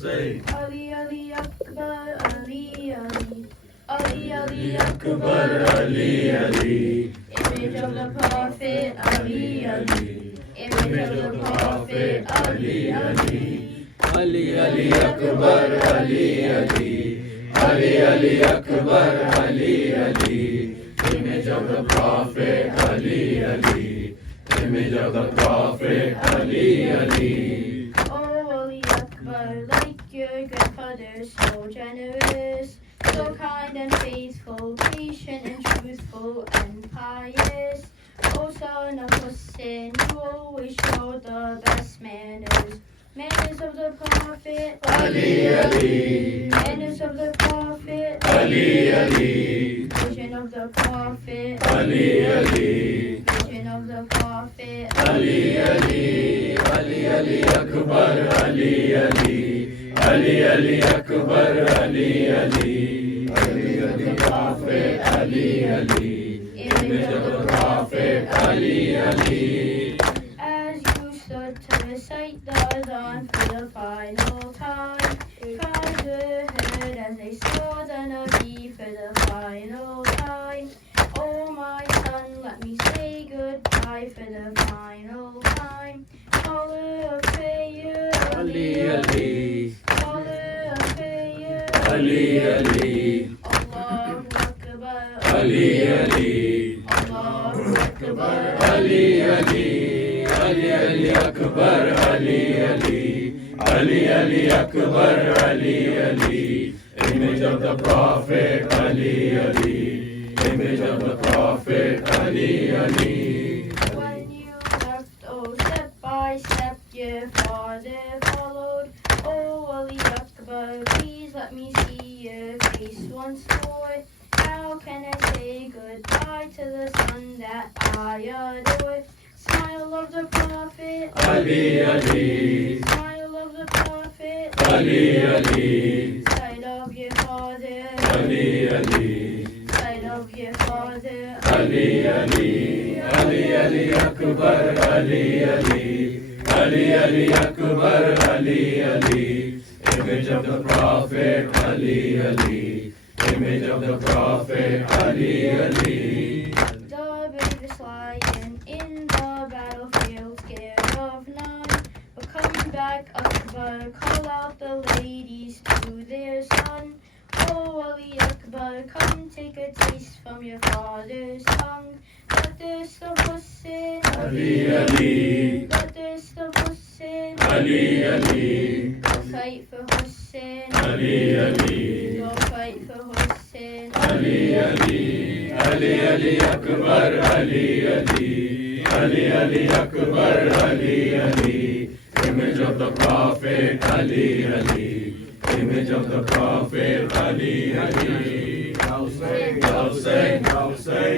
say Ali Ali Akbar, Ali Ali, Ali Ali Akbar, Akbar, Ali, Ali. image of the Prophet, Ali Ali, image of the Prophet, Ali Ali. Ali, Ali Akbar, Ali, Ali. Ali, Ali Akbar, Ali, Ali. Image of the Prophet, Ali, Ali. Image of the Prophet, Ali, Ali. Oh Ali Akbar, like your grandfather, so generous, so kind and faithful, patient and truthful and pious. O son of Hussein, you always show the best manners. Manners of the Prophet, Ali, Ali. manners of the Prophet, Ali, Ali. vision of the Prophet, Ali, Ali. vision of the Prophet, Ali, Ali. Ali, Ali Akbar, Ali, Ali. Ali, Ali Akbar, Ali, Ali. Ali, Ali Prophet, Ali, Ali. Image of the Prophet, Ali, Ali. As you stood to recite the Adhan for the final time, cries were heard as they saw the Nabi for the final time. Oh my son, let me say goodbye for the final time. Caller of prayer, Ali, Ali. caller of prayer, Ali, Ali. Allahu Akbar, Ali, Ali. Allahu Akbar, Ali, Ali. Ali, Ali Akbar, Ali, Ali. Ali, Ali Akbar, Ali, Ali. Image of the Prophet, Ali, Ali. Image of the Prophet, Ali, Ali. when you left, oh step by step your father followed. Oh Ali Akbar, please let me see your face once more. How can I say goodbye to the son that I adore? Smile of the Prophet, Ali, Ali. smile of the Prophet, Ali, Ali. sight of your father, Ali, Ali. sight of your father, Ali, Ali. Ali, Ali Akbar, Ali, Ali. Ali, Ali Akbar, Ali, Ali. Image of the Prophet, Ali, Ali. Image of the Prophet, Ali, Ali. the bravest lion in the battlefield, scared of none. But come back, Akbar, call out the ladies to their son. Oh Ali Akbar, come take a taste from your father's tongue. But there's the Hussein, Ali, Ali. but there's the Hussein. Ali, Ali. Go fight for Hussein, Ali, Ali. go fight for Hussein. Ali, Ali. Ali, Ali Akbar, Ali, Ali. Ali, Ali Akbar, Ali, Ali. Image of the Prophet, Ali, Ali. Image of the Prophet, Ali, Ali. Now sing, now sing, now sing.